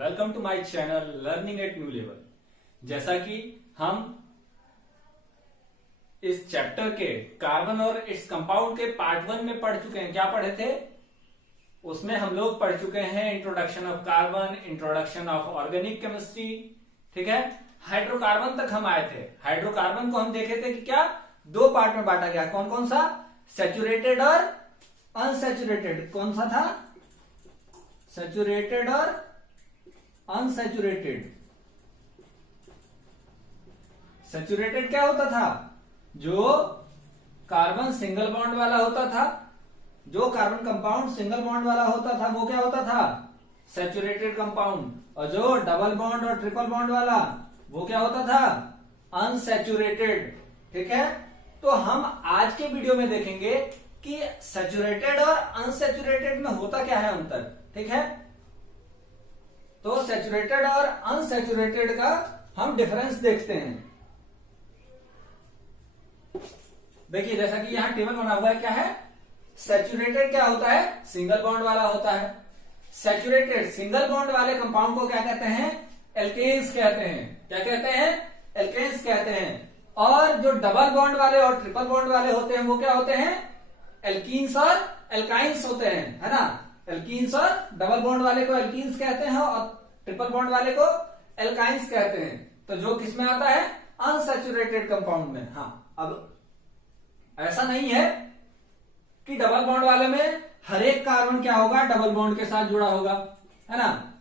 Welcome to my channel learning at new level. जैसा कि हम इस चैप्टर के कार्बन और इट्स कंपाउंड के पार्ट 1 में पढ़ चुके हैं। क्या पढ़े थे उसमें? हम लोग पढ़ चुके हैं introduction of carbon, introduction of organic chemistry, ठीक है। हाइड्रोकार्बन तक हम आए थे। हाइड्रोकार्बन को हम देखे थे कि क्या दो पार्ट में बांटा गया। कौन कौन सा? सैचुरेटेड और अनसैचुरेटेड। कौन सा था? सैचुरेटेड और अनसैचुरेटेड। सैचुरेटेड क्या होता था? जो कार्बन सिंगल बॉन्ड वाला होता था, जो कार्बन कंपाउंड सिंगल बॉन्ड वाला होता था वो क्या होता था? Saturated compound. और जो डबल बॉन्ड और ट्रिपल बॉन्ड वाला वो क्या होता था? अनसैचुरेटेड, ठीक है। तो हम आज के वीडियो में देखेंगे कि सैचुरेटेड और अनसैचुरेटेड में होता क्या है अंतर, ठीक है। तो सैचुरेटेड और अनसैचुरेटेड का हम डिफरेंस देखते हैं। देखिए जैसा कि यहां टेबल बना हुआ है, क्या है? सैचुरेटेड क्या होता है? सिंगल बॉन्ड वाला होता है। सैचुरेटेड सिंगल बॉन्ड वाले कंपाउंड को क्या कहते हैं? एल्केन्स कहते हैं। क्या कहते हैं? एल्केन्स कहते हैं। और जो डबल बॉन्ड वाले और ट्रिपल बॉन्ड वाले होते हैं वो क्या होते हैं? एल्कीन्स और एल्काइंस होते हैं, है ना। एल्कीन्स और डबल बॉन्ड वाले को एल्कीन्स कहते हैं और ट्रिपल बॉन्ड वाले को एल्काइंस कहते हैं। तो जो किसमें आता है? अनसैचुरेटेड कंपाउंड में। हाँ, अब ऐसा नहीं है कि डबल बॉन्ड वाले में हर एक कार्बन क्या होगा? डबल बॉन्ड के साथ जुड़ा होगा, है ना।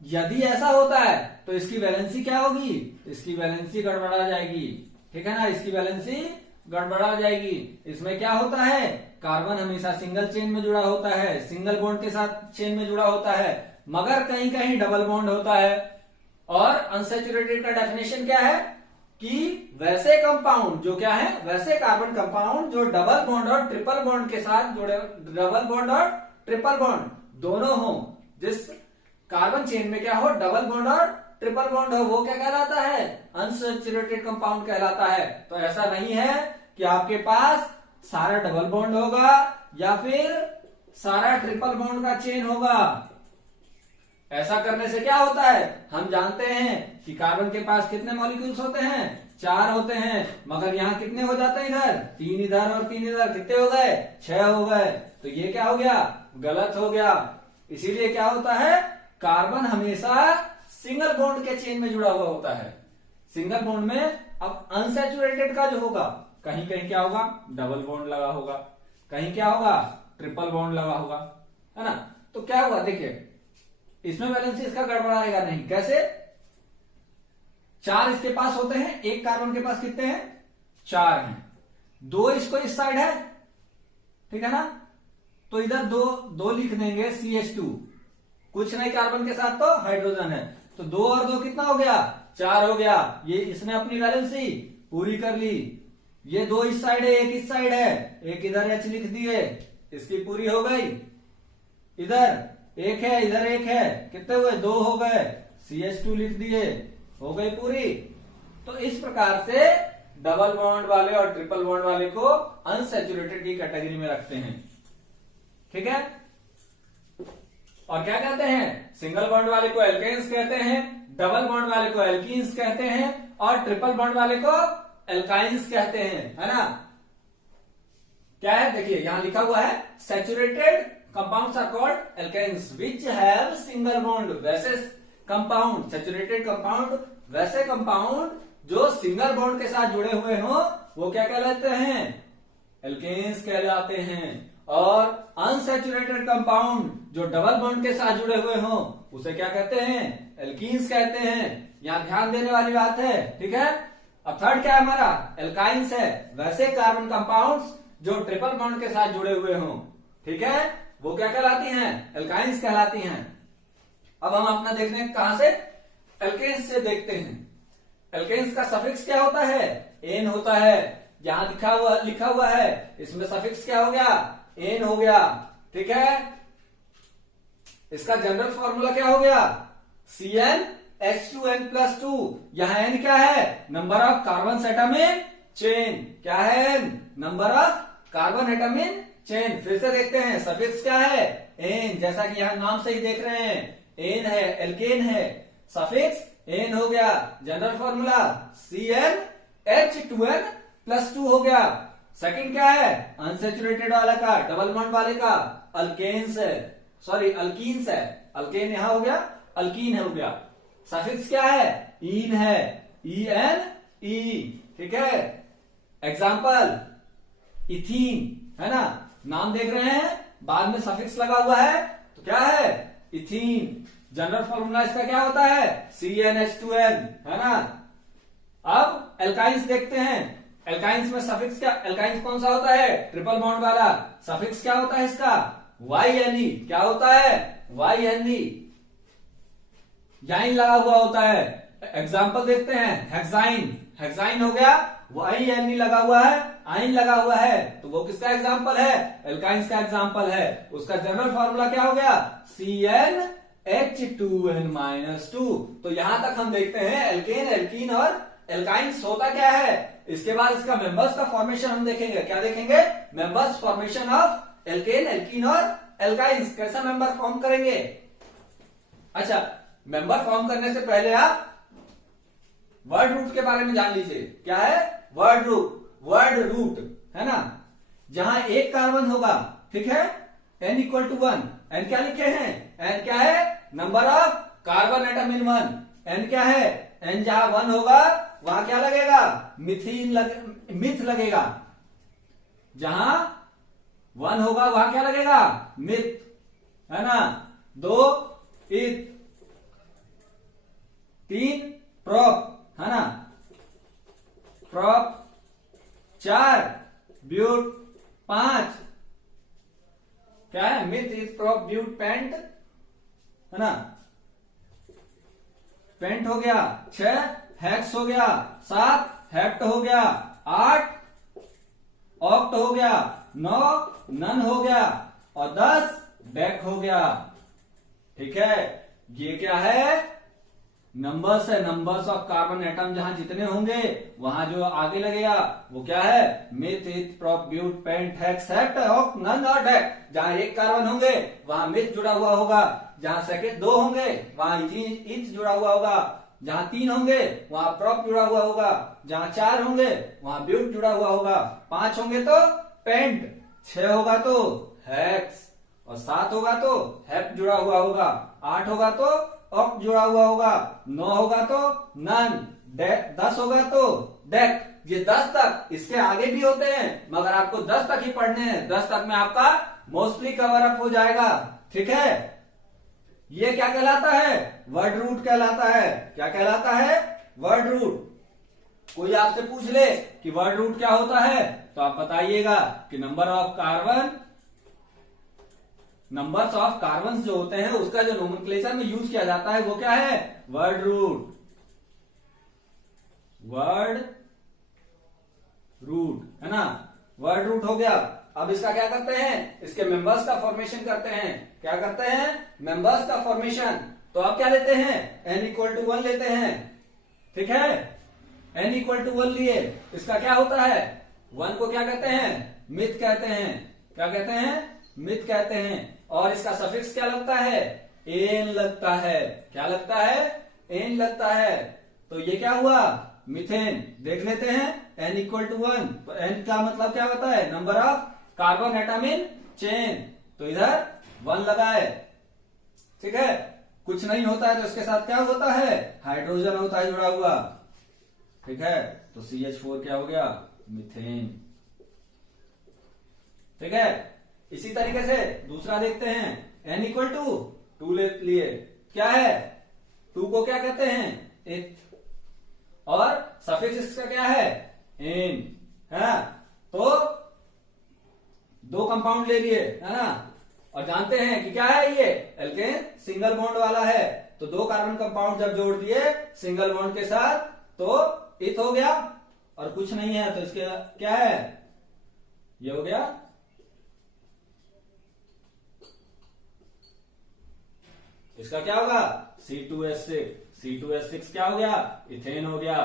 यदि ऐसा होता है तो इसकी वैलेंसी क्या होगी? इसकी वैलेंसी गड़बड़ा जाएगी, ठीक है ना। इसकी वैलेंसी गड़बड़ा जाएगी। इसमें क्या होता है? कार्बन हमेशा सिंगल चेन में जुड़ा होता है, सिंगल बॉन्ड के साथ चेन में जुड़ा होता है, मगर कहीं कहीं डबल बॉन्ड होता है। और अनसैचुरेटेड का डेफिनेशन क्या है? कि वैसे कंपाउंड जो क्या है? वैसे कार्बन कंपाउंड जो डबल बॉन्ड और ट्रिपल बॉन्ड के साथ जुड़े, डबल बॉन्ड और ट्रिपल बॉन्ड दोनों हो, जिस कार्बन चेन में क्या हो? डबल बॉन्ड और ट्रिपल बॉन्ड हो, वो क्या कहलाता है? अनसैचुरेटेड कंपाउंड कहलाता है। तो ऐसा नहीं है कि आपके पास सारा डबल बॉन्ड होगा या फिर सारा ट्रिपल बॉन्ड का चेन होगा। ऐसा करने से क्या होता है? हम जानते हैं कि कार्बन के पास कितने मॉलिक्यूल्स होते हैं? 4 होते हैं, मगर यहाँ कितने हो जाते हैं? इधर 3 इधर और 3 इधर, कितने हो गए? 6 हो गए। तो ये क्या हो गया? गलत हो गया। इसीलिए क्या होता है? कार्बन हमेशा सिंगल बॉन्ड के चेन में जुड़ा हुआ होता है। सिंगल बॉन्ड में अब अनसैचुरेटेड का जो होगा, कहीं कहीं क्या होगा? डबल बॉन्ड लगा होगा, कहीं क्या होगा? ट्रिपल बॉन्ड लगा होगा, है ना। तो क्या होगा? देखिए इसमें वैलेंसी इसका गड़बड़ाएगा नहीं। कैसे? 4 इसके पास होते हैं, एक कार्बन के पास कितने हैं? 4 हैं। 2 इसको इस साइड है, ठीक है ना। तो इधर 2 लिख देंगे CH2। कुछ नहीं कार्बन के साथ तो हाइड्रोजन है, तो 2 और 2 कितना हो गया? 4 हो गया। ये इसने अपनी वैलेंसी पूरी कर ली। ये 2 इस साइड है, एक इस साइड है, एक इधर H लिख दिए, इसकी पूरी हो गई। इधर एक है, इधर एक है, कितने हुए? 2 हो गए। CH2 लिख दिए, हो गई पूरी। तो इस प्रकार से डबल बॉन्ड वाले और ट्रिपल बॉन्ड वाले को अनसैचुरेटेड की कैटेगरी में रखते हैं, ठीक है। और क्या कहते हैं? सिंगल बॉन्ड वाले को एल्केन्स कहते हैं, डबल बॉन्ड वाले को एल्कीन्स कहते हैं और ट्रिपल बॉन्ड वाले को एल्काइंस कहते हैं, है ना। क्या है? देखिए यहां लिखा हुआ है saturated compounds are called alkanes which have single bond. वैसे कंपाउंड, सैचुरेटेड कंपाउंड, वैसे कंपाउंड जो सिंगल बॉन्ड के साथ जुड़े हुए हो वो क्या कहलाते हैं? एल्केन्स कहलाते हैं। और अनसैचुरेटेड कंपाउंड जो डबल बॉन्ड के साथ जुड़े हुए हो उसे क्या कहते हैं? एल्कीन्स कहते हैं। यहां ध्यान देने वाली बात है, ठीक है। अब थर्ड क्या है हमारा? एल्काइंस है। वैसे कार्बन कंपाउंड्स जो ट्रिपल बॉन्ड के साथ जुड़े हुए हो, ठीक है, वो क्या कहलाती हैं? एल्काइंस कहलाती हैं। अब हम अपना देखते हैं कहां से? एल्केन्स से देखते हैं। एल्केन्स का सफिक्स क्या होता है? एन होता है। यहां लिखा हुआ है, इसमें सफिक्स क्या हो गया? एन हो गया, ठीक है। इसका जनरल फॉर्मूला क्या हो गया? CnH2n+2। यहां एन क्या है? Number of carbon atom in chain. क्या है? Number of carbon atom in chain. फिर से देखते हैं, सफिक्स क्या है? एन। जैसा कि यहां नाम से ही देख रहे हैं, एन है, एल्केन है, सफिक्स एन हो गया, जनरल फॉर्मूला CnH2n+2 हो गया। सेकंड क्या है, अनसेचुरेटेड वाला का, डबल बॉन्ड वाले का अल्केन्स है, सॉरी अल्कीन्स है, अल्केन यहां हो गया, अल्कीन हो गया। सफिक्स क्या है, ईन है, EN, ठीक है। एग्जाम्पल इथीन है ना, नाम देख रहे हैं, बाद में सफिक्स लगा हुआ है तो क्या है, इथीन। जनरल फॉर्मूला इसका क्या होता है, CnH2n, है ना। अब एल्काइंस देखते हैं, एल्काइंस में सफिक्स क्या, एल्काइंस कौन सा होता है, ट्रिपल बॉन्ड वाला, सफिक्स क्या होता है इसका, YNE, क्या होता है, YNE, याइन लगा हुआ होता है। एग्जाम्पल देखते हैं, हेक्साइन, हेक्साइन हो गया, YNE लगा हुआ है, आइन लगा हुआ है, तो वो किसका एग्जाम्पल है, एल्काइंस का एग्जाम्पल है। उसका जनरल फॉर्मूला क्या हो गया, CnH2n-2। तो यहां तक हम देखते हैं एल्केन, एल्कीन और एल्काइंस होता क्या है। इसके बाद इसका मेंबर्स का फॉर्मेशन हम देखेंगे, क्या देखेंगे, members formation of alkene, alkene और एल्काइंस, कैसा मेंबर फॉर्म करेंगे। अच्छा, मेंबर फॉर्म करने से पहले आप वर्ड रूट के बारे में जान लीजिए। क्या है, वर्ड रूट, वर्ड रूट है ना, जहां एक कार्बन होगा, ठीक है, n=1, n क्या लिखे हैं, n क्या है, number of carbon atom in one, n क्या है, n जहां 1 होगा वहां क्या लगेगा, मिथ लगेगा, जहां 1 होगा वहां क्या लगेगा, मिथ, है ना। 2 इथ, 3 प्रोप, है ना, प्रोप, 4 ब्यूट, 5 क्या है, meth, eth, prop, but, paint, है ना, पेंट हो गया। 6 हेक्स हो गया, 7 हेप्ट हो गया, 8 ऑक्ट हो गया, 9 नन हो गया और 10 डेक हो गया। ठीक है, ये क्या है, नंबर्स है, नंबर्स ऑफ कार्बन एटम, जहां जितने होंगे वहां जो आगे लगेगा वो क्या है, meth, eth, prop, but, pent, hex, hept, oct, non और डेक। जहां एक कार्बन होंगे वहां मिथ जुड़ा हुआ होगा, जहां सेकेंड 2 होंगे वहां इथ जुड़ा हुआ होगा, जहां 3 होंगे वहां प्रोप जुड़ा हुआ होगा, जहां 4 होंगे वहां ब्यूट जुड़ा हुआ होगा, 5 होंगे तो पेंट, 6 होगा तो हेक्स और 7 होगा तो हेप्ट जुड़ा हुआ होगा, 8 होगा तो ऑक्ट जुड़ा हुआ होगा, 9 होगा तो नन, 10 होगा तो डेक। ये 10 तक, इसके आगे भी होते हैं मगर आपको 10 तक ही पढ़ने हैं, 10 तक में आपका मोस्टली कवर अप हो जाएगा। ठीक है, ये क्या कहलाता है, वर्ड रूट कहलाता है। क्या कहलाता है, वर्ड रूट। कोई आपसे पूछ ले कि वर्ड रूट क्या होता है तो आप बताइएगा कि नंबर्स ऑफ कार्बन जो होते हैं उसका जो नोमेनक्लेचर में यूज किया जाता है वो क्या है, वर्ड रूट, वर्ड रूट, है ना, वर्ड रूट हो गया। अब इसका क्या करते हैं, इसके मेंबर्स का फॉर्मेशन करते हैं। क्या करते हैं, मेंबर्स का फॉर्मेशन। तो अब क्या लेते हैं, n=1 लेते हैं। ठीक है, n=1 लिए, इसका क्या होता है, 1 को क्या कहते हैं, मिथ कहते हैं। क्या कहते हैं, मिथ कहते हैं। और इसका सफिक्स क्या लगता है, एन लगता है। क्या लगता है, एन लगता है। तो ये क्या हुआ, मिथेन। देख लेते हैं, n=1, तो n का मतलब क्या होता है, number of carbon atom in chain. तो इधर 1 लगा है। ठीक है, कुछ नहीं होता है तो इसके साथ क्या होता है, हाइड्रोजन होता है जुड़ा हुआ। ठीक है, तो CH4 क्या हो गया, मिथेन। ठीक है, इसी तरीके से दूसरा देखते हैं, n=2 ले लिए। क्या है, 2 को क्या कहते हैं, इथ, और सफिक्स इसका क्या है, एन, है ना। तो 2 कंपाउंड ले लिए, है ना, और जानते हैं कि क्या है, ये एल्केन सिंगल बॉन्ड वाला है। तो 2 कार्बन कंपाउंड जब जोड़ दिए सिंगल बॉन्ड के साथ तो इथ हो गया, और कुछ नहीं है तो इसके क्या है, ये हो गया, इसका क्या होगा, C2H6। C2H6 क्या हो गया, इथेन हो गया,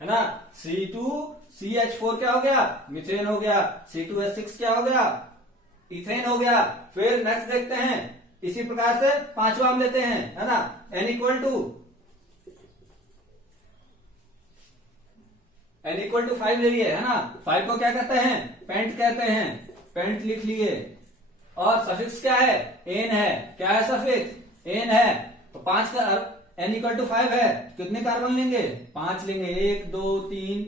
है ना। C2CH4 क्या हो गया, मिथेन हो गया। C2H6 क्या हो गया, इथेन हो गया। फिर नेक्स्ट देखते हैं, इसी प्रकार से पांचवा हम लेते हैं, है ना, n इक्वल टू 5 ले लिए, है ना। 5 को क्या कहते हैं, पेंट कहते हैं, पेंट लिख लिए। और सफिक्स क्या है, एन है। क्या है सफिक्स, एन है। तो 5 का n इक्वल टू 5 है, कितने कार्बन लेंगे, 5 लेंगे। 1 2 3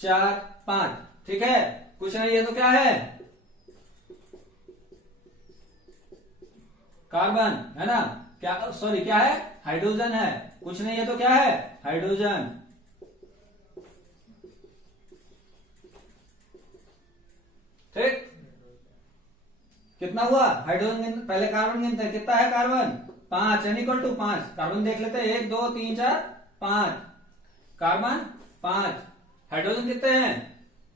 4 5, ठीक है। कुछ नहीं है तो क्या है, कार्बन, है ना। क्या, सॉरी क्या है, हाइड्रोजन है। कुछ नहीं है तो क्या है, हाइड्रोजन। ठीक, कितना हुआ हाइड्रोजन, पहले कार्बन गिनते हैं, कितना है carbon, 5, n equal to 5। Carbon देख लेते हैं, 1 2 3 4 5, कार्बन 5। हाइड्रोजन कितने हैं,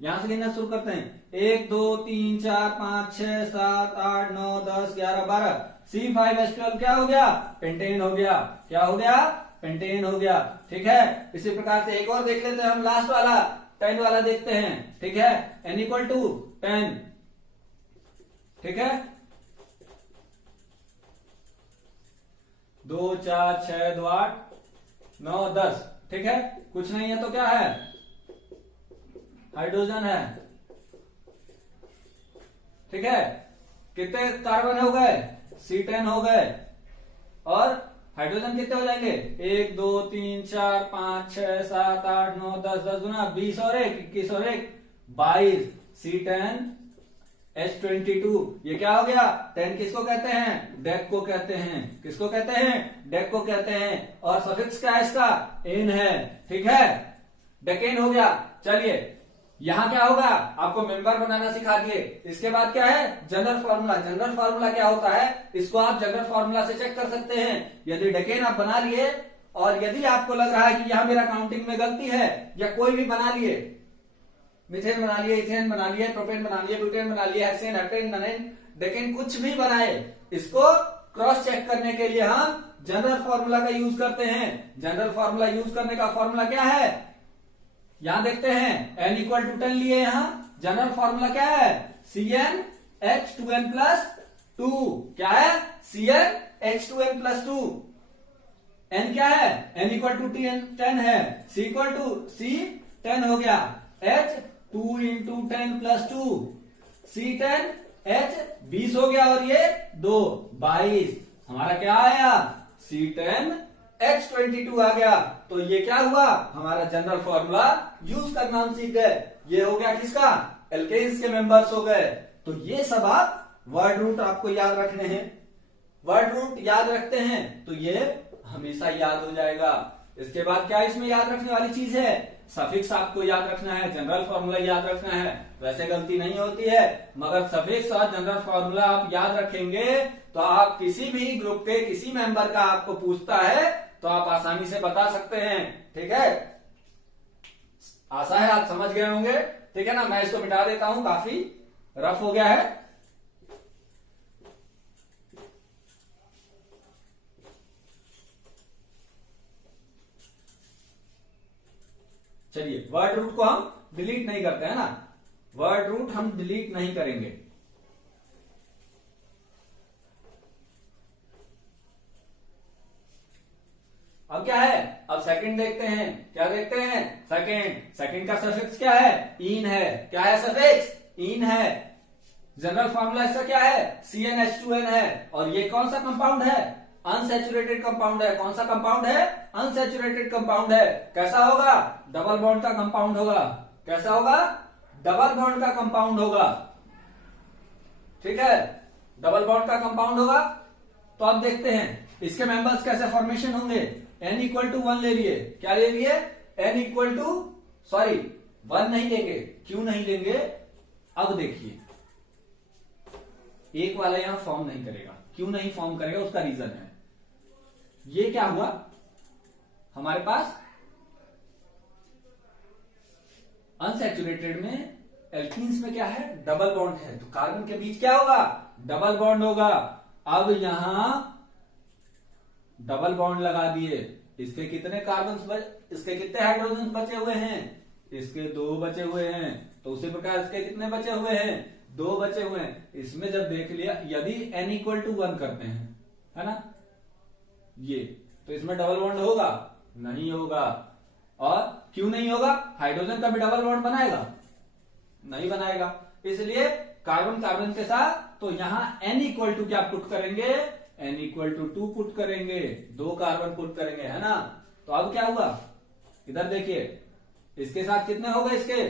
यहां से गिनना शुरू करते हैं, 1 2 3 4 5 6 7 8 9 10 11 12। C5H12 क्या हो गया, पेंटेन हो गया। क्या हो गया, पेंटेन हो गया। ठीक है, इसी प्रकार से एक और देख लेते हैं हम, लास्ट वाला 10 वाला देखते हैं। ठीक है, n इक्वल टू 10, ठीक है, 2 4 6 2 8 9 10, ठीक है। कुछ नहीं है तो क्या है, हाइड्रोजन है। ठीक है, कितने कार्बन हो गए, C10 हो गए। और हाइड्रोजन कितने हो जाएंगे, 1 2 3 4 5 6 7 8 9 10, 10 गुना 20 और 1 21 और 1 22, C10 H22। ये क्या हो गया, 10 किसको कहते हैं, डेक को कहते हैं। किसको कहते हैं, डेक को कहते हैं। और सफिक्स क्या है इसका, एन है। ठीक है, डेकेन हो गया। चलिए यहां क्या होगा, आपको मेंबर बनाना सिखा दिए। इसके बाद क्या है, जनरल फार्मूला। जनरल फार्मूला क्या होता है, इसको आप जनरल फार्मूला से चेक कर सकते हैं। यदि डेकेन आप बना लिए और यदि आपको लग रहा है कि यहां मेरा काउंटिंग में गलती है, या कोई भी बना लिए, मीथेन बना लिए, इथेन बना लिए, प्रोपेन बना लिए, ब्यूटेन बना लिए, हेक्सेन हेप्टेन ननेन डेकेन कुछ भी बनाए, इसको क्रॉस चेक करने के लिए हम जनरल फार्मूला का यूज करते हैं। जनरल फार्मूला यूज करने का फार्मूला क्या है, यहां देखते हैं, n इक्वल टू 10 लिए। यहां जनरल फार्मूला क्या है, CnH2n प्लस 2। क्या है, CnH2n प्लस 2। n क्या है, n इक्वल टू 10 है, C इक्वल टू C10 हो गया, H 2 into 10 plus 2, C10 H 20 हो गया, और ये 2 22। हमारा क्या आया, C10 H22 आ गया। तो ये क्या हुआ, हमारा जनरल फॉर्मूला यूज करना हम सीख गए। ये हो गया किसका, एल्केन्स के मेंबर्स हो गए। तो ये सब आप वर्ड रूट आपको याद रखने हैं। वर्ड रूट याद रखते हैं तो ये हमेशा याद हो जाएगा। इसके बाद क्या इसमें याद रखने वाली चीज है, सफिक्स आपको याद रखना है, जनरल फॉर्मूला याद रखना है। वैसे गलती नहीं होती है, मगर सफिक्स और जनरल फॉर्मूला आप याद रखेंगे तो आप किसी भी ग्रुप के किसी मेंबर का आपको पूछता है तो आप आसानी से बता सकते हैं। ठीक है, आशा है आप समझ गए होंगे। ठीक है ना, मैं इसको मिटा देता हूं, काफी रफ हो गया है। चलिए, वर्ड रूट को हम डिलीट नहीं करते हैं ना, वर्ड रूट हम डिलीट नहीं करेंगे। अब क्या है, अब सेकंड देखते हैं। क्या देखते हैं, सेकंड। सेकंड का सफिक्स क्या है, इन है। क्या है सफिक्स, इन है। जनरल फॉर्मूला इसका क्या है, CnH2n है। और ये कौन सा कंपाउंड है, अनसैचुरेटेड कंपाउंड है। कौन सा कंपाउंड है, अनसैचुरेटेड कंपाउंड है। कैसा होगा, डबल बॉन्ड का कंपाउंड होगा। कैसा होगा, डबल बॉन्ड का कंपाउंड होगा। ठीक है, डबल बॉन्ड का कंपाउंड होगा। तो अब देखते हैं इसके मेंबर्स कैसे फॉर्मेशन होंगे। n इक्वल टू 1 ले लिए। क्या ले लिए, n इक्वल टू, सॉरी 1 नहीं लेंगे। क्यों नहीं लेंगे, अब देखिए, एक वाला यहां फॉर्म नहीं करेगा। क्यों नहीं फॉर्म करेगा, उसका रीजन है। ये क्या हुआ, हमारे पास अनसैचुरेटेड में, एल्कीन्स में क्या है, डबल बॉन्ड है। तो कार्बन के बीच क्या होगा, डबल बॉन्ड होगा। अब यहां डबल बॉन्ड लगा दिए। इसके कितने कार्बन, इसके कितने हाइड्रोजन बचे हुए हैं, इसके 2 बचे हुए हैं। तो उसी प्रकार इसके कितने बचे हुए हैं, 2 बचे हुए हैं। इसमें जब देख लिया, यदि n इक्वल टू 1 करते हैं है ना, ये तो इसमें डबल बॉन्ड होगा? नहीं होगा। और क्यों नहीं होगा? हाइड्रोजन कभी डबल बॉन्ड बनाएगा? नहीं बनाएगा। इसलिए कार्बन कार्बन के साथ तो यहां n इक्वल टू क्या पुट करेंगे? n इक्वल टू 2 पुट करेंगे, 2 कार्बन पुट करेंगे, है ना। तो अब क्या हुआ? इधर देखिए, इसके साथ कितने हो गए? इसके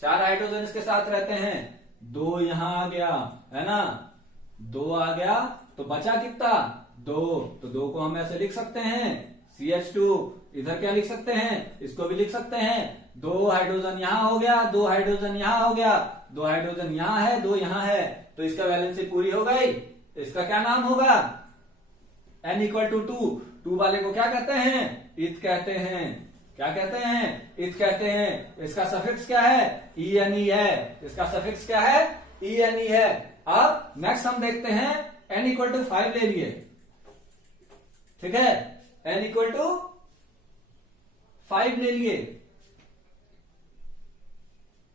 4 हाइड्रोजन इसके साथ रहते हैं, 2 यहां आ गया, है ना, 2 आ गया, तो बचा कितना? 2। तो 2 को हम ऐसे लिख सकते हैं CH2। इधर क्या लिख सकते हैं? इसको भी लिख सकते हैं, 2 हाइड्रोजन यहां हो गया, 2 हाइड्रोजन यहां हो गया, 2 हाइड्रोजन यहां है, 2 यहां है, तो इसका वैलेंसी पूरी हो गई। इसका क्या नाम होगा? n equal to 2। 2 वाले को क्या कहते हैं? इथ कहते हैं। क्या कहते हैं? इथ कहते हैं। इसका सफिक्स क्या है? ENE है। इसका सफिक्स क्या है? ENE है। अब नेक्स्ट हम देखते हैं, n इक्वल टू 5 ले लिए, ठीक है, n इक्वल टू 5 ले लिए।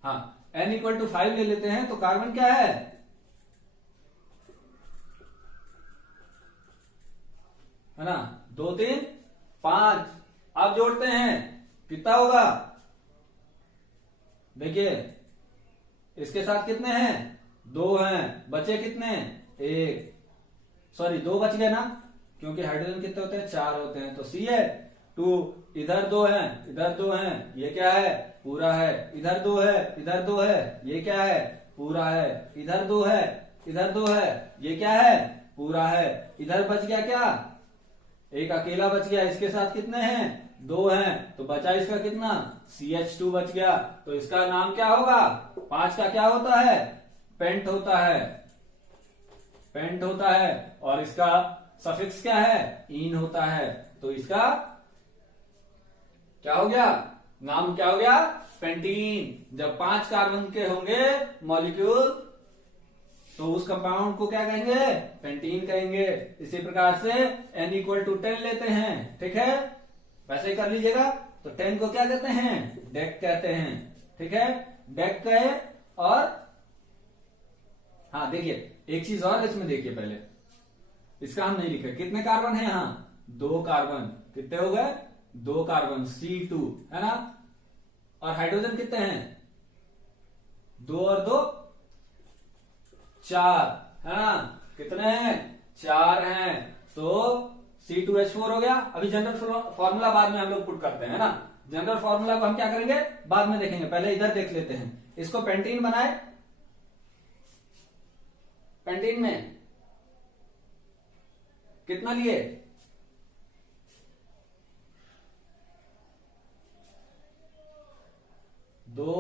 हाँ, n इक्वल टू 5 ले लेते हैं, तो कार्बन क्या है? है ना, 2 3 5। अब जोड़ते हैं, कितना होगा? देखिए, इसके साथ कितने हैं? 2 हैं, बचे कितने? 1, सॉरी 2 बच गए ना, क्योंकि हाइड्रोजन कितने होते हैं? 4 होते हैं, तो C है 2। इधर 2 हैं, इधर 2 हैं, ये क्या है? पूरा है। इधर 2 है, इधर 2 है, ये क्या है? पूरा है। इधर 2 है, इधर 2 है, ये क्या है? पूरा है। इधर बच गया क्या? एक अकेला बच गया। इसके साथ कितने हैं? 2 हैं, तो बचा इसका कितना? CH2 बच गया। तो इसका नाम क्या होगा? 5 का क्या होता है? पेंट होता है, पेंट होता है। और इसका सफिक्स क्या है? इन होता है। तो इसका क्या हो गया? नाम क्या हो गया? पेंटीन। जब 5 कार्बन के होंगे मॉलिक्यूल, तो उस कंपाउंड को क्या कहेंगे? पेंटीन कहेंगे। इसी प्रकार से n इक्वल टू 10 लेते हैं, ठीक है, वैसे ही कर लीजिएगा। तो 10 को क्या कहते हैं? डेक कहते हैं, ठीक है, डेक कहे। और हाँ देखिए, एक चीज और इसमें देखिए, पहले इसका हम नहीं लिखे, कितने कार्बन है यहां? 2 कार्बन। कितने हो गए? 2 कार्बन, C2, है ना। और हाइड्रोजन कितने हैं? 2 और 2 4, है ना। कितने हैं? 4 हैं। तो C2H4 हो गया। अभी जनरल फॉर्मूला बाद में हम लोग पुट करते हैं ना, जनरल फॉर्मूला को हम क्या करेंगे? बाद में देखेंगे, पहले इधर देख लेते हैं। इसको पेंटीन बनाए, पेंटीन में कितना लिए? 2,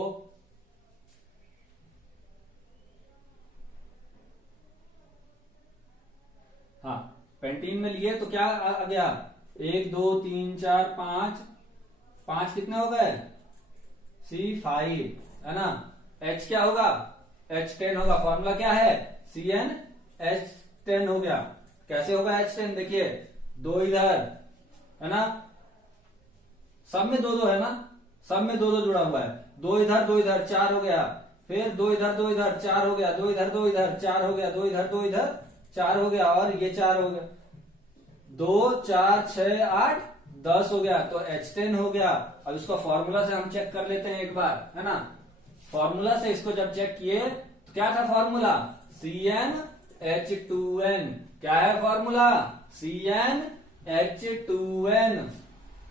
हाँ, पेंटीन में लिए तो क्या आ गया? 1 2 3 4 5, 5 कितने हो गए? C5, है ना। H क्या होगा? H10 होगा। फॉर्मूला क्या है? CnH10 हो गया। कैसे होगा H10? देखिए, 2 इधर, है ना, सब में 2 2 है ना, सब में 2 2 जुड़ा हुआ है। 2 इधर 2 इधर, 4 हो गया। फिर 2 इधर 2 इधर, 4 हो गया। 2 इधर 2 इधर, 4 हो गया। 2 इधर 2 इधर, 4 हो गया। और ये 4 हो गया। 2 4 6 8 10 हो गया। तो H10 हो गया। अब इसको फॉर्मूला से हम चेक कर लेते हैं एक बार, है ना। फॉर्मूला से इसको जब चेक किए तो क्या था फॉर्मूला? CnH2n। क्या है फॉर्मूला? CnH2n।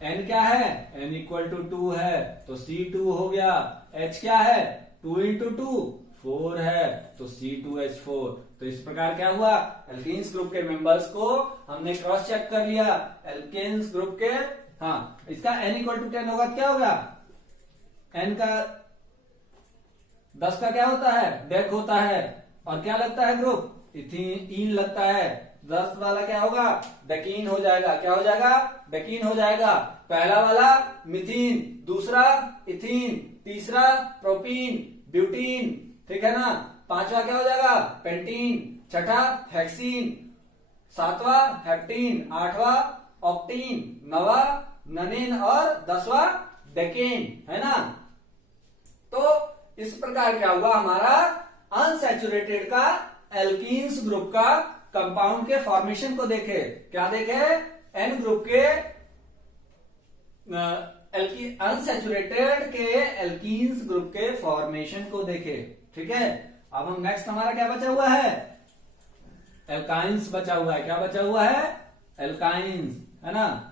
n क्या है? n इक्वल टू 2 है, तो C2 हो गया। H क्या है? 2 इंटू 2 4 है, तो C2H4। तो इस प्रकार क्या हुआ? एल्केन्स ग्रुप के मेंबर्स को हमने क्रॉस चेक कर लिया। एल्केन्स ग्रुप के, हाँ, इसका n इक्वल टू 10 होगा, क्या होगा? n का 10 का क्या होता है? डेक होता है। और क्या लगता है ग्रुप? इथीन लगता है। 10 वाला क्या होगा? डेकीन हो जाएगा। क्या हो जाएगा? डेकीन हो जाएगा। पहला वाला मिथीन, दूसरा इथीन, तीसरा प्रोपीन, ब्यूटीन, ठीक है ना। 5वां क्या हो जाएगा? पेंटीन, छठा हेक्सीन, 7वां हेप्टीन, 8वां ऑक्टीन, 9वां ननीन और 10वां डेकेन, है ना। तो इस प्रकार क्या हुआ? हमारा अनसैचुरेटेड का एल्कीन्स ग्रुप का कंपाउंड के फॉर्मेशन को देखे। क्या देखे? एन ग्रुप के अनसैचुरेटेड के एल्कीन्स ग्रुप के फॉर्मेशन को देखे। ठीक है, अब हम नेक्स्ट हमारा क्या बचा हुआ है? एल्काइंस बचा हुआ है। क्या बचा हुआ है? एल्काइंस, है ना।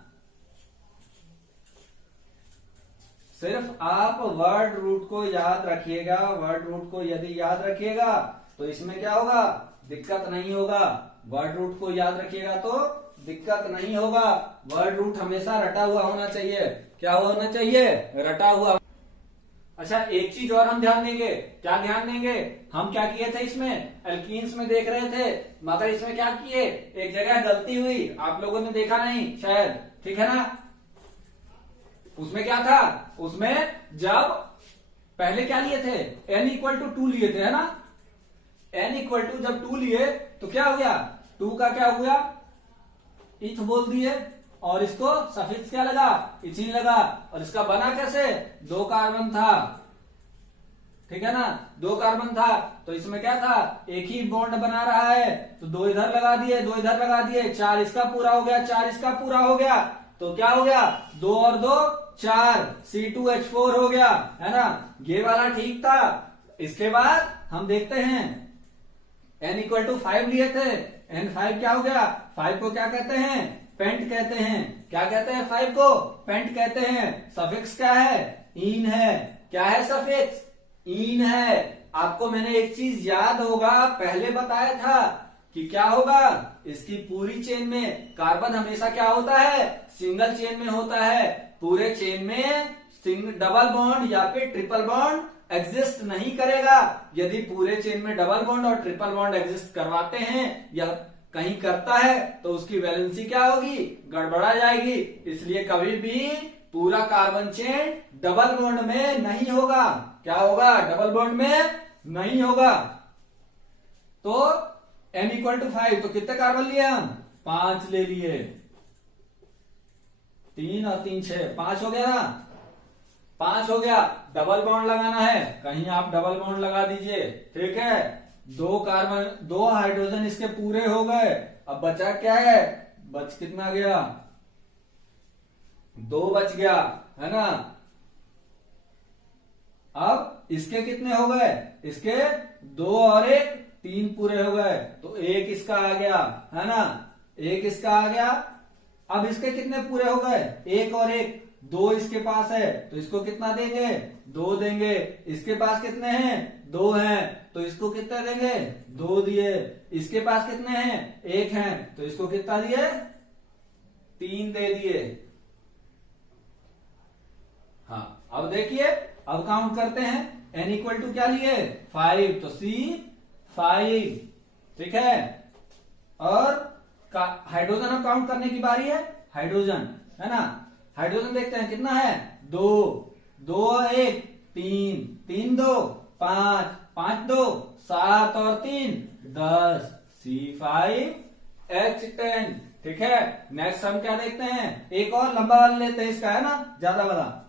सिर्फ आप वर्ड रूट को याद रखिएगा। वर्ड रूट को यदि याद रखिएगा तो इसमें क्या होगा? दिक्कत नहीं होगा। वर्ड रूट को याद रखिएगा तो दिक्कत नहीं होगा। वर्ड रूट हमेशा रटा हुआ होना चाहिए। क्या होना चाहिए? रटा हुआ। अच्छा, एक चीज और हम ध्यान देंगे। क्या ध्यान देंगे? हम क्या किए थे इसमें? एल्कीन्स में देख रहे थे, मगर इसमें क्या किए? एक जगह गलती हुई, आप लोगों ने देखा नहीं शायद। ठीक है ना। उसमें क्या था? उसमें जब पहले क्या लिए थे? n इक्वल टू 2 लिए थे, है ना। n इक्वल टू जब 2 लिए तो क्या हो गया? 2 का क्या हो गया? इथ बोल दिए, और इसको सफिक्स क्या लगा? इथीन लगा। और इसका बना कैसे? 2 कार्बन था। ठीक है ना, 2 कार्बन था, तो इसमें क्या था? एक ही बॉन्ड बना रहा है, तो 2 इधर लगा दिए, 2 इधर लगा दिए, 4 इसका पूरा हो गया, 4 इसका पूरा हो गया, तो क्या हो गया? 2 और 2 4, C2H4 हो गया, है ना। ये वाला ठीक था। इसके बाद हम देखते हैं n इक्वल टू 5 लिए थे। n5 क्या हो गया? 5 को क्या कहते हैं? पेंट कहते हैं। क्या कहते हैं? 5 को पेंट कहते हैं। सफिक्स क्या है? इन है। क्या है सफिक्स? इन है। आपको मैंने एक चीज याद होगा, पहले बताया था कि क्या होगा? इसकी पूरी चेन में कार्बन हमेशा क्या होता है? सिंगल चेन में होता है। पूरे चेन में डबल बॉन्ड या फिर ट्रिपल बॉन्ड एग्जिस्ट नहीं करेगा। यदि पूरे चेन में डबल बॉन्ड और ट्रिपल बॉन्ड एग्जिस्ट करवाते हैं या कहीं करता है तो उसकी वैलेंसी क्या होगी? गड़बड़ा जाएगी। इसलिए कभी भी पूरा कार्बन चेन डबल बॉन्ड में नहीं होगा। क्या होगा? डबल बॉन्ड में नहीं होगा। तो n इक्वल टू 5, तो कितने कार्बन लिए हम? 5 ले लिए। 3 और 3 6, 5 हो गया ना। 5 हो गया। डबल बॉन्ड लगाना है, कहीं आप डबल बॉन्ड लगा दीजिए। ठीक है, 2 कार्बन 2 हाइड्रोजन इसके पूरे हो गए। अब बचा क्या है? बच कितना गया? 2 बच गया, है ना। अब इसके कितने हो गए? इसके 2 और 1 3 पूरे हो गए, तो 1 इसका आ गया, है ना। 1 इसका आ गया। अब इसके कितने पूरे हो गए? 1 और 1 2 इसके पास है, तो इसको कितना देंगे? 2 देंगे। इसके पास कितने हैं? 2 हैं, तो इसको कितना देंगे? 2 दिए। इसके पास कितने हैं? 1 हैं, तो इसको कितना दिए? 3 दे दिए। हाँ, अब देखिए, अब काउंट करते हैं। n इक्वल टू क्या लिए? 5, तो C5। ठीक है, और हाइड्रोजन अब काउंट करने की बारी है। हाइड्रोजन, है ना। हाइड्रोजन देखते हैं कितना है? 2 2 1 3 3 2 5 5 2 7 और 3 10 C5H10। ठीक है, नेक्स्ट हम क्या देखते हैं? एक और लंबा वाला लेते हैं, इसका है ना ज्यादा वाला,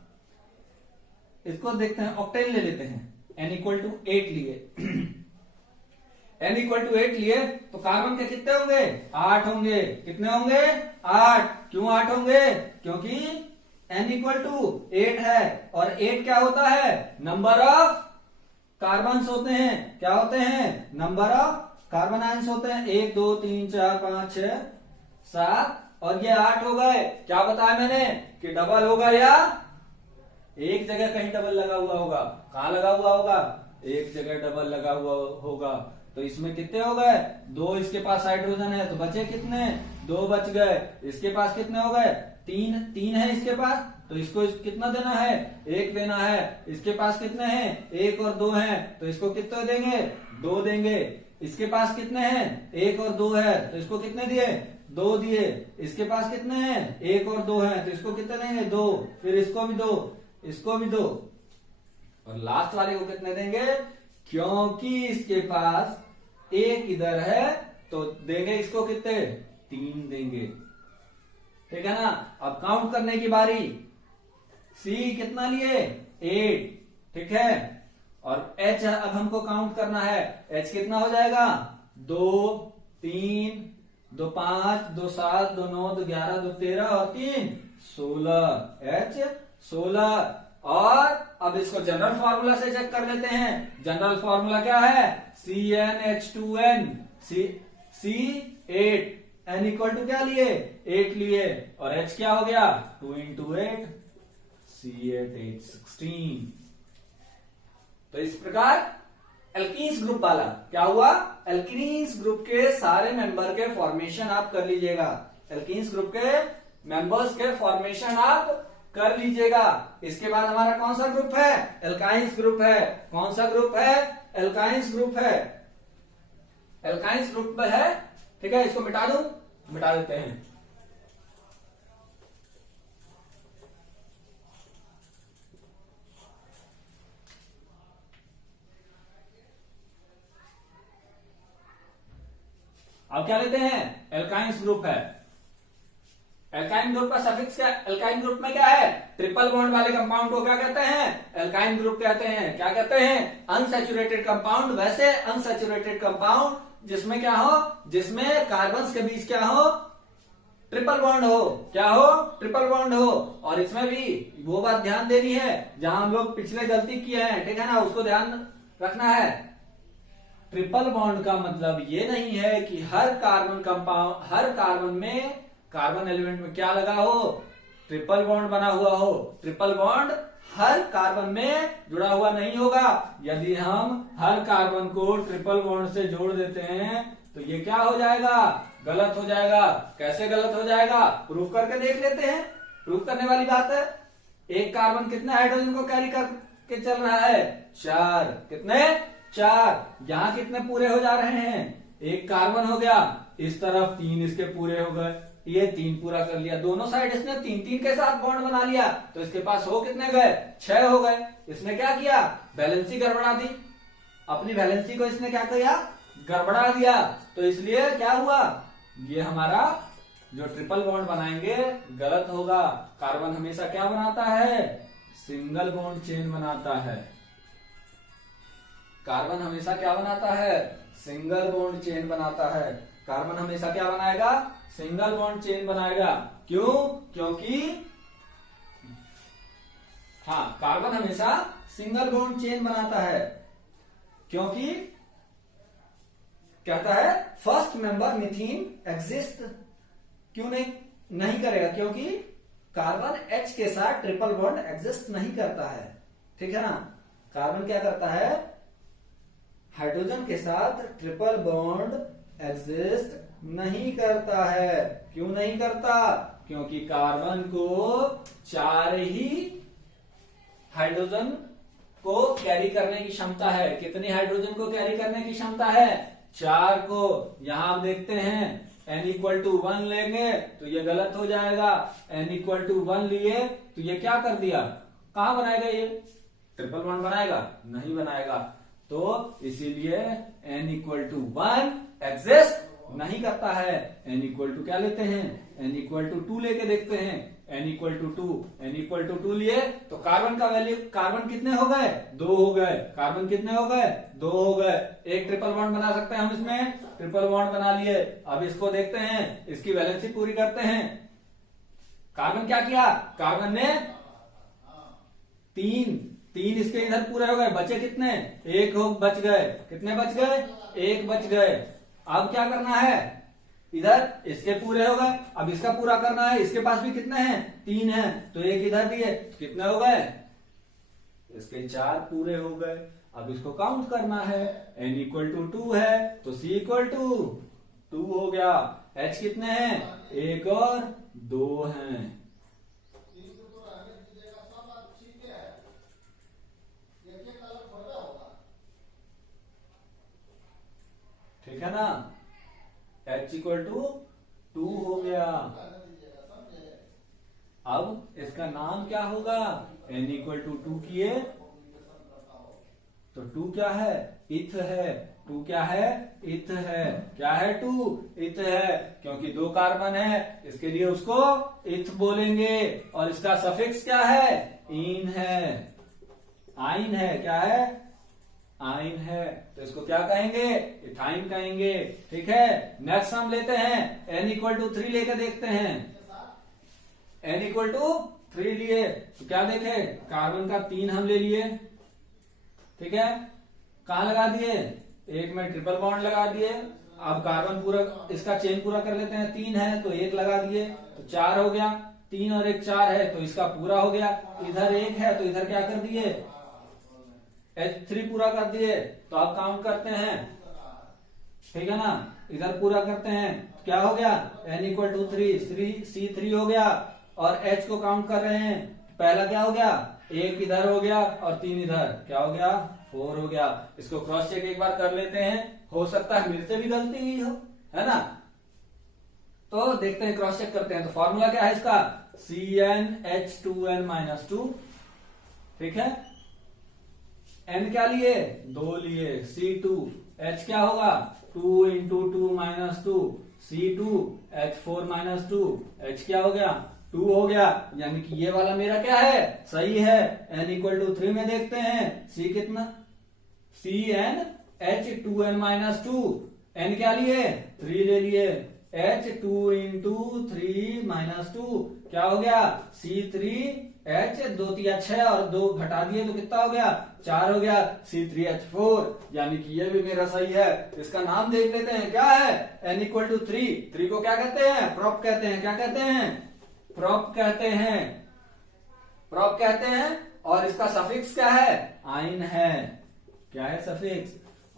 इसको देखते हैं। ऑक्टेन ले लेते हैं। n इक्वल टू 8 लिए। n इक्वल टू 8 लिए तो कार्बन के कितने होंगे? 8 होंगे। कितने होंगे? 8। क्यों 8 होंगे? क्योंकि n इक्वल टू 8 है, और 8 क्या होता है? नंबर ऑफ कार्बन्स होते हैं। क्या होते हैं? नंबर ऑफ कार्बन आयंस होते हैं। 1 2 3 4 5 6 7, और ये 8 हो गए। क्या बताया मैंने कि डबल होगा, या एक जगह कहीं डबल लगा हुआ होगा। कहां लगा हुआ होगा? एक जगह डबल लगा हुआ होगा। तो इसमें कितने हो गए? 2 इसके पास हाइड्रोजन है, तो बचे कितने? 2 बच गए। इसके पास कितने हो गए? 3 है इसके पास, तो इसको कितना देना है? 1 देना है। इसके पास कितने हैं? 1 और 2 हैं, तो इसको कितने देंगे? 2 देंगे। इसके पास कितने हैं? 1 और 2 है, तो इसको कितने दिए? 2 दिए। इसके पास कितने हैं? 1 और 2 हैं, तो इसको कितने देंगे? 2। फिर इसको भी 2, इसको भी 2, और लास्ट वाले को कितने देंगे? क्योंकि इसके पास 1 इधर है, तो देंगे इसको कितने? 3 देंगे। ठीक है ना। अब काउंट करने की बारी। C कितना लिए? 8। ठीक है, और H अब हमको काउंट करना है। H कितना हो जाएगा? 2 3, 2 5, 2 7, 2 9, 2 11, 2 13 और 3 16 H16। और अब इसको जनरल फार्मूला से चेक कर लेते हैं। जनरल फार्मूला क्या है? CnH2n C8 n equal to क्या लिए? 8 लिए और H क्या हो गया? 2 into 8 C8 H16। तो इस प्रकार एल्कीन्स ग्रुप वाला क्या हुआ? एल्कीन्स ग्रुप के सारे मेंबर के फॉर्मेशन आप कर लीजिएगा। एल्कीन्स ग्रुप के मेंबर्स के फॉर्मेशन आप कर लीजिएगा। इसके बाद हमारा कौन सा ग्रुप है? एल्काइंस ग्रुप है। कौन सा ग्रुप है? एल्काइंस ग्रुप है। एल्काइंस ग्रुप में है, ठीक है। इसको मिटा दूं? मिटा देते हैं। अब क्या लेते हैं? एल्काइंस ग्रुप है। एल्काइन ग्रुप का सफिक्स क्या? एल्काइन ग्रुप में क्या है? ट्रिपल बॉन्ड वाले कंपाउंड को क्या कहते हैं? एल्काइन ग्रुप कहते हैं। क्या कहते हैं? Unsaturated compound. वैसे अनसैचुरेटेड कंपाउंड जिसमें क्या हो? जिसमें कार्बन्स के बीच क्या हो? ट्रिपल बॉन्ड हो। क्या हो? ट्रिपल बॉन्ड हो। और इसमें भी वो बात ध्यान देनी है जहां हम लोग पिछले गलती किए हैं, ठीक है ना, उसको ध्यान रखना है। ट्रिपल बॉन्ड का मतलब ये नहीं है कि हर कार्बन कंपाउंड, हर कार्बन में, कार्बन एलिमेंट में क्या लगा हो? ट्रिपल बॉन्ड बना हुआ हो। ट्रिपल बॉन्ड हर कार्बन में जुड़ा हुआ नहीं होगा। यदि हम हर कार्बन को ट्रिपल बॉन्ड से जोड़ देते हैं तो ये क्या हो जाएगा? गलत हो जाएगा। कैसे गलत हो जाएगा? प्रूफ करके देख लेते हैं। प्रूफ करने वाली बात है। एक कार्बन कितने हाइड्रोजन को कैरी करके चल रहा है? 4। कितने? 4। यहां कितने पूरे हो जा रहे हैं? एक कार्बन हो गया, इस तरफ 3 इसके पूरे हो गए, ये 3 पूरा कर लिया। दोनों साइड इसने 3-3 के साथ बॉन्ड बना लिया तो इसके पास हो कितने गए? 6 हो गए। इसने क्या किया? वैलेंसी गड़बड़ा दी। अपनी वैलेंसी को इसने क्या किया? गड़बड़ा दिया। तो इसलिए क्या हुआ? ये हमारा जो ट्रिपल बॉन्ड बनाएंगे गलत होगा। कार्बन हमेशा क्या बनाता है? सिंगल बॉन्ड चेन बनाता है। कार्बन हमेशा क्या बनाता है? सिंगल बॉन्ड चेन बनाता है। कार्बन हमेशा क्या बनाएगा? सिंगल बॉन्ड चेन बनाएगा। क्यों? क्योंकि हाँ, कार्बन हमेशा सिंगल बॉन्ड चेन बनाता है क्योंकि कहता है फर्स्ट मेंबर मीथेन एग्जिस्ट। क्यों नहीं करेगा? क्योंकि कार्बन H के साथ ट्रिपल बॉन्ड एग्जिस्ट नहीं करता है, ठीक है ना। कार्बन क्या करता है? हाइड्रोजन के साथ ट्रिपल बॉन्ड एग्जिस्ट नहीं करता है। क्यों नहीं करता? क्योंकि कार्बन को 4 ही हाइड्रोजन को कैरी करने की क्षमता है। कितनी हाइड्रोजन को कैरी करने की क्षमता है? 4 को। यहां आप देखते हैं n इक्वल टू 1 लेंगे तो ये गलत हो जाएगा। n इक्वल टू 1 लिए तो ये क्या कर दिया? कहां बनाएगा? ये ट्रिपल बॉन्ड बनाएगा? नहीं बनाएगा। तो इसीलिए n इक्वल टू 1 एग्जिस्ट नहीं करता है। n इक्वल टू क्या लेते हैं? n इक्वल टू 2 लेके देखते हैं। n equal to 2, n equal to 2 लिए तो कार्बन का वैल्यू, कार्बन कितने हो गए? 2 हो गए। कार्बन कितने हो गए? 2 हो गए। एक ट्रिपल बॉन्ड बना सकते हैं हम इसमें। ट्रिपल बॉन्ड बना लिए। अब इसको देखते हैं, इसकी वैलेंसी पूरी करते हैं। कार्बन क्या किया? कार्बन ने 3 इसके इधर पूरे हो गए। बचे कितने? 1 बच गए। कितने बच गए? 1 बच गए। अब क्या करना है? इधर इसके पूरे हो गए, अब इसका पूरा करना है। इसके पास भी कितने हैं? 3 हैं, तो 1 इधर दिए, कितने हो गए? इसके 4 पूरे हो गए। अब इसको काउंट करना है। n इक्वल टू 2 है तो c इक्वल टू 2 हो गया। h कितने हैं? 1 और 2 हैं। ठीक है ना। h इक्वल टू 2 हो गया। अब इसका नाम क्या होगा? n इक्वल टू 2 किए तो 2 क्या है? इथ है। 2 क्या है? इथ है। क्या है? 2 इथ है। क्योंकि 2 कार्बन है इसके लिए उसको इथ बोलेंगे। और इसका सफिक्स क्या है? इन है, आइन है। क्या है? आइन है, तो इसको क्या कहेंगे, इथाइन कहेंगे। ठीक है, नेक्स्ट हम लेते हैं n=3 लेकर देखते हैं। n=3 लिए तो क्या देखे, कार्बन का 3 हम ले लिए। ठीक है, कहां लगा दिए, एक में ट्रिपल बॉन्ड लगा दिए। अब कार्बन पूरा इसका चेन पूरा कर लेते हैं, 3 है तो 1 लगा दिए तो 4 हो गया, 3 और 1 4 है तो इसका पूरा हो गया। इधर 1 है तो इधर क्या कर दिए, H3 पूरा कर दिए। तो अब काउंट करते हैं, ठीक है ना, इधर पूरा करते हैं, क्या हो गया, n=3, C3 हो गया। और H को काउंट कर रहे हैं, पहला क्या हो गया, 1 इधर हो गया और 3 इधर, क्या हो गया, 4 हो गया। इसको क्रॉस चेक एक बार कर लेते हैं, हो सकता है मेरे से भी गलती हुई हो, है ना। तो देखते हैं, क्रॉस चेक करते हैं। तो फॉर्मूला क्या है इसका, CnH2n-2। ठीक है, n क्या लिए, 2 लिए, C2, H क्या होगा, 2 × 2 - 2, C2, H4-2, H क्या हो गया, 2 हो गया। यानी कि ये वाला मेरा क्या है, सही है। n=3 में देखते हैं, C कितना, CnH2n-2, n क्या लिए, 3 ले लिए, H2 × 3 - 2 क्या हो गया, C3H, 2 × 6 और 2 घटा दिए तो कितना हो गया, 4 हो गया, C3H4। यानी कि ये भी मेरा सही है। इसका नाम देख लेते हैं, क्या है, n=3। 3 को क्या कहते हैं, प्रोप कहते हैं। क्या कहते हैं, प्रोप कहते हैं, प्रोप कहते हैं। और इसका सफिक्स क्या है, आइन है। क्या है सफिक्स,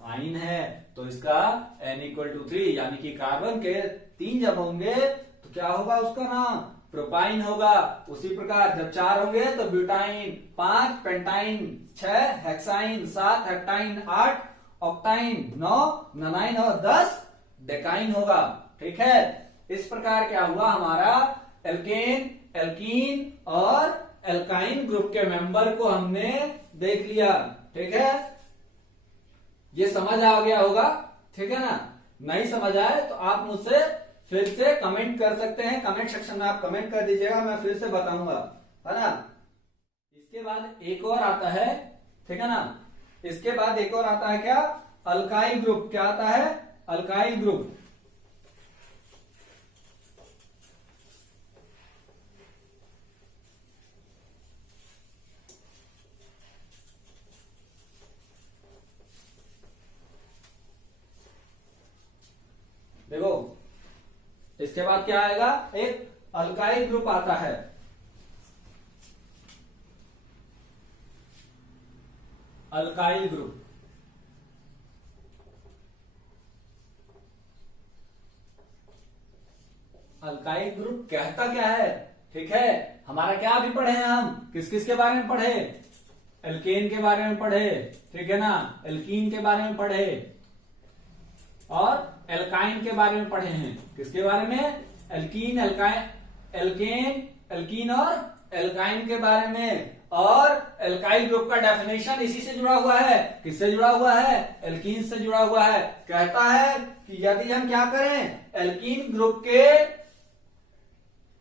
आइन है। तो इसका n=3, यानी कि कार्बन के 3 जब होंगे तो क्या होगा, उसका नाम प्रोपाइन होगा। उसी प्रकार जब 4 होंगे तो ब्यूटाइन, 5 पेंटाइन, 6 हेक्साइन, 7 हेप्टाइन, 8 ऑक्टाइन, 9 नोनाइन और 10 डेकाइन होगा। ठीक है, इस प्रकार क्या हुआ, हमारा एल्केन, एल्कीन और एल्काइन ग्रुप के मेंबर को हमने देख लिया। ठीक है, ये समझ आ गया होगा। ठीक है ना, नहीं समझ आए तो आप मुझसे फिर से कमेंट कर सकते हैं, कमेंट सेक्शन में आप कमेंट कर दीजिएगा, मैं फिर से बताऊंगा, है ना। इसके बाद एक और आता है, ठीक है ना, इसके बाद एक और आता है क्या, अल्काइल ग्रुप। क्या आता है, अल्काइल ग्रुप। देखो, इसके बाद क्या आएगा, एक अल्काइल ग्रुप आता है। अल्काइल ग्रुप, अल्काइल ग्रुप कहता क्या है। ठीक है, हमारा क्या अभी पढ़े हैं हम, किस किस के बारे में पढ़े, एल्केन के बारे में पढ़े, ठीक है ना, एल्कीन के बारे में पढ़े और एल्काइन के बारे में पढ़े हैं। किसके बारे में, एल्कीन, एल्काइन, एल्केन, एल्कीन और एल्काइन के बारे में। और एल्काइल ग्रुप का डेफिनेशन इसी से जुड़ा हुआ है। किससे जुड़ा हुआ है, एल्कीन से जुड़ा हुआ है। कहता है कि यदि हम क्या करें, एल्कीन ग्रुप के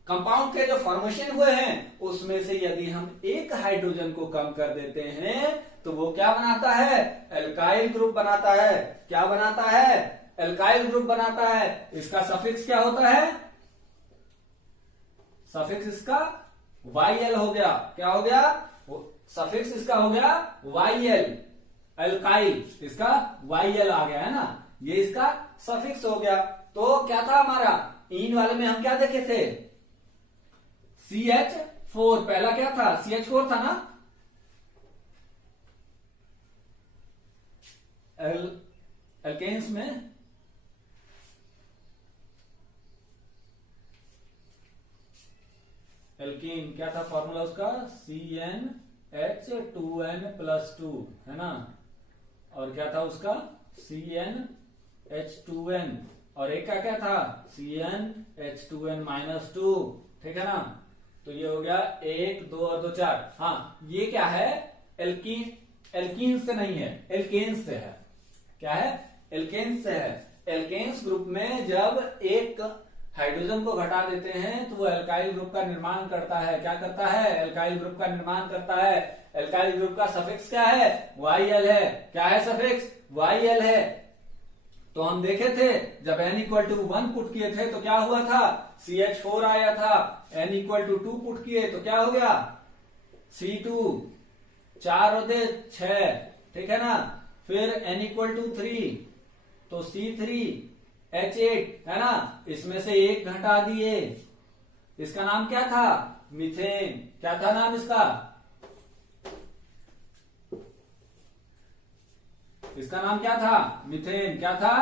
कंपाउंड के जो फॉर्मेशन हुए हैं उसमें से यदि हम एक हाइड्रोजन को कम कर देते हैं तो वो क्या बनाता है, एल्काइल ग्रुप बनाता है। क्या बनाता है, एल्काइल ग्रुप बनाता है। इसका सफिक्स क्या होता है, सफिक्स इसका YL हो गया। क्या हो गया, सफिक्स इसका हो गया YL, एल्काइल, इसका YL आ गया, है ना, ये इसका सफिक्स हो गया। तो क्या था हमारा, इन वाले में हम क्या देखे थे, CH4, पहला क्या था, CH4 था ना, एल्केन्स में एल्कीन क्या था फॉर्मूला उसका, CnH2n+2, है ना, और क्या था उसका CnH2n, और एक का क्या था CnH2n-2, ठीक है ना। तो ये हो गया 1 2 और 2 4। हाँ, ये क्या है, एल्कीन, एल्कीन से नहीं है, एल्केन्स से है। क्या है, एल्केन्स से है। एल्केन्स ग्रुप में जब एक हाइड्रोजन को घटा देते हैं तो वो एल्काइल ग्रुप का निर्माण करता है। क्या करता है? एल्काइल ग्रुप का निर्माण करता है। एल्काइल ग्रुप का सफिक्स क्या है? YL है। क्या है सफिक्स? YL है। तो हम देखे थे जब n=1 पुट किए थे तो क्या हुआ था? CH4 आया था। n=2 पुट किए तो क्या हो गया? C2, 4 होते 6, ठीक है ना। फिर n=3 तो C3H8 है ना, इसमें से एक घटा दिए। इसका नाम क्या था? मीथेन। क्या था नाम इसका? इसका नाम क्या था? मीथेन। क्या था?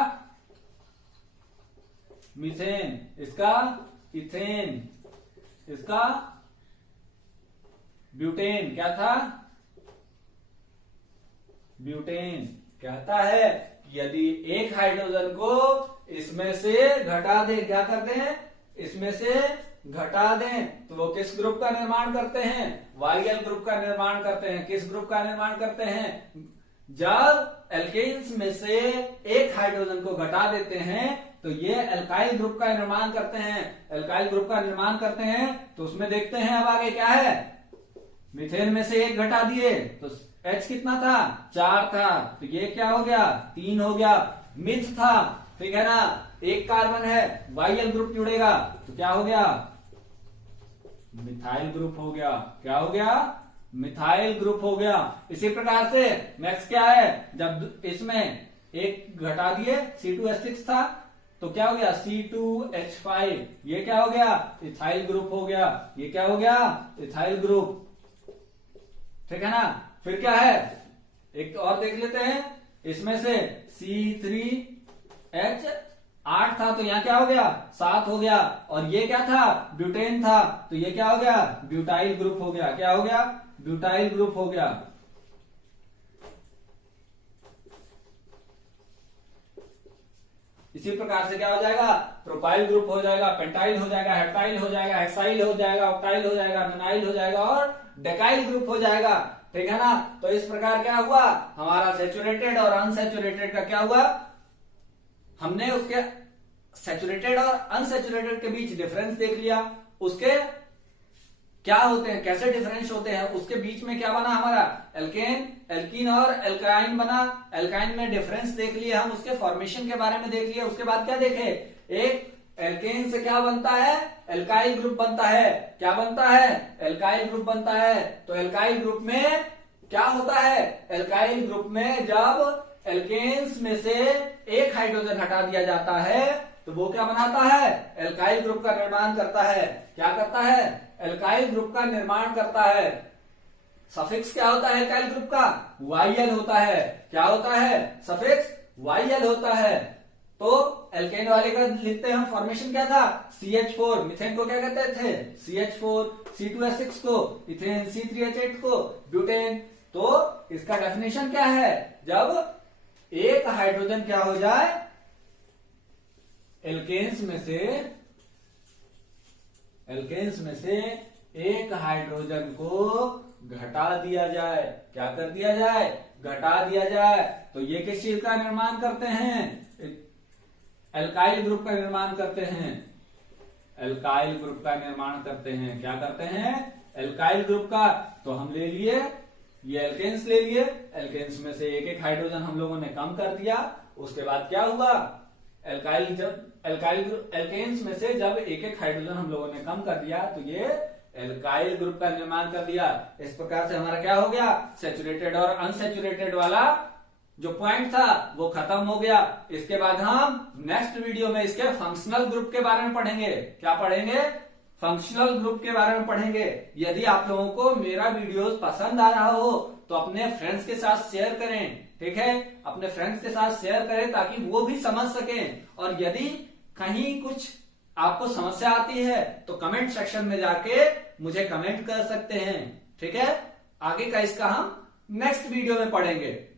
मीथेन। इसका इथेन। इसका ब्यूटेन। क्या था? ब्यूटेन। कहता है कि यदि एक हाइड्रोजन को इसमें से घटा दे, क्या करते हैं? इसमें से घटा दें तो वो किस ग्रुप का निर्माण करते हैं? YL ग्रुप का निर्माण करते हैं। किस ग्रुप का निर्माण करते हैं? जब एल्केन्स में से एक हाइड्रोजन को घटा देते हैं तो ये एल्काइल ग्रुप का निर्माण करते हैं। एल्काइल ग्रुप का निर्माण करते हैं तो उसमें देखते हैं अब आगे क्या है। मीथेन में से एक घटा दिए तो H कितना था? 4 था। तो ये क्या हो गया? 3 हो गया। मिथ था, ठीक है ना, एक कार्बन है, YL ग्रुप जुड़ेगा तो क्या हो गया? मिथाइल ग्रुप हो गया। क्या हो गया? मिथाइल ग्रुप हो गया। इसी प्रकार से नेक्स्ट क्या है? जब इसमें एक घटा दिए, C2H6 था तो क्या हो गया? C2H5। ये क्या हो गया? इथाइल ग्रुप हो गया। ये क्या हो गया? इथाइल ग्रुप, ठीक है ना। फिर क्या है? एक और देख लेते हैं। इसमें से C3H8 था तो यहां क्या हो गया? 7 हो गया। और ये क्या था? ब्यूटेन था तो ये क्या हो गया? ब्यूटाइल ग्रुप हो गया। क्या हो गया? ब्यूटाइल ग्रुप हो गया। इसी प्रकार से क्या हो जाएगा? प्रोपाइल ग्रुप हो जाएगा, पेंटाइल हो जाएगा, हेप्टाइल हो जाएगा, हेक्साइल हो जाएगा, ऑक्टाइल हो जाएगा, मेनाइल हो जाएगा और डेकाइल ग्रुप हो जाएगा, ठीक है ना। तो इस प्रकार क्या हुआ? हमारा सैचुरेटेड और अनसैचुरेटेड का क्या हुआ? हमने उसके सैचुरेटेड और अनसैचुरेटेड के बीच डिफरेंस देख लिया। उसके क्या होते हैं, कैसे डिफरेंस होते हैं, उसके बीच में क्या बना हमारा? एल्केन, एल्कीन और एल्काइन बना। एल्काइन में डिफरेंस देख लिए हम, उसके फॉर्मेशन के बारे में देख लिया। उसके बाद क्या देखे? एक एल्केन से क्या बनता है? एल्काइल ग्रुप बनता है। क्या बनता है? एल्काइल ग्रुप बनता है। तो एल्काइल ग्रुप में क्या होता है? एल्काइल ग्रुप में जब एल्केन्स में से एक हाइड्रोजन हटा दिया जाता है तो वो क्या बनाता है? एल्काइल ग्रुप का निर्माण करता है। क्या करता है? एल्काइल ग्रुप का निर्माण करता है। सफिक्स क्या होता है एल्काइल ग्रुप का? YL होता है। क्या होता है? सफिक्स YL होता है। तो एल्केन वाले का लिखते हैं हम, फॉर्मेशन क्या था? CH4। मिथेन को क्या कहते थे? CH4। C2H6 को इथेन, C3H8 को ब्यूटेन। तो इसका डेफिनेशन क्या है? जब एक हाइड्रोजन क्या हो जाए? एल्केन्स में से एक हाइड्रोजन को घटा दिया जाए। क्या कर दिया जाए? घटा दिया जाए। तो ये किस चीज का निर्माण करते हैं? एल्काइल ग्रुप का निर्माण करते हैं। एल्काइल ग्रुप का निर्माण करते हैं। क्या करते हैं? एल्काइल ग्रुप का। तो हम ले लिए, ये एल्केन्स ले लिए। एल्केन्स में से एक एक हाइड्रोजन हम लोगों ने कम कर दिया। उसके बाद क्या हुआ? एल्केन्स में से जब एक एक हाइड्रोजन हम लोगों ने कम कर दिया तो ये एल्काइल ग्रुप का निर्माण कर दिया। इस प्रकार से हमारा क्या हो गया? सैचुरेटेड और अनसैचुरेटेड वाला जो पॉइंट था वो खत्म हो गया। इसके बाद हम नेक्स्ट वीडियो में इसके फंक्शनल ग्रुप के बारे में पढ़ेंगे। क्या पढ़ेंगे? फंक्शनल ग्रुप के बारे में पढ़ेंगे। यदि आप लोगों को मेरा वीडियोस पसंद आ रहा हो तो अपने फ्रेंड्स के साथ शेयर करें, ठीक है। अपने फ्रेंड्स के साथ शेयर करें ताकि वो भी समझ सकें। और यदि कहीं कुछ आपको समस्या आती है तो कमेंट सेक्शन में जाके मुझे कमेंट कर सकते हैं, ठीक है। आगे का इसका हम नेक्स्ट वीडियो में पढ़ेंगे।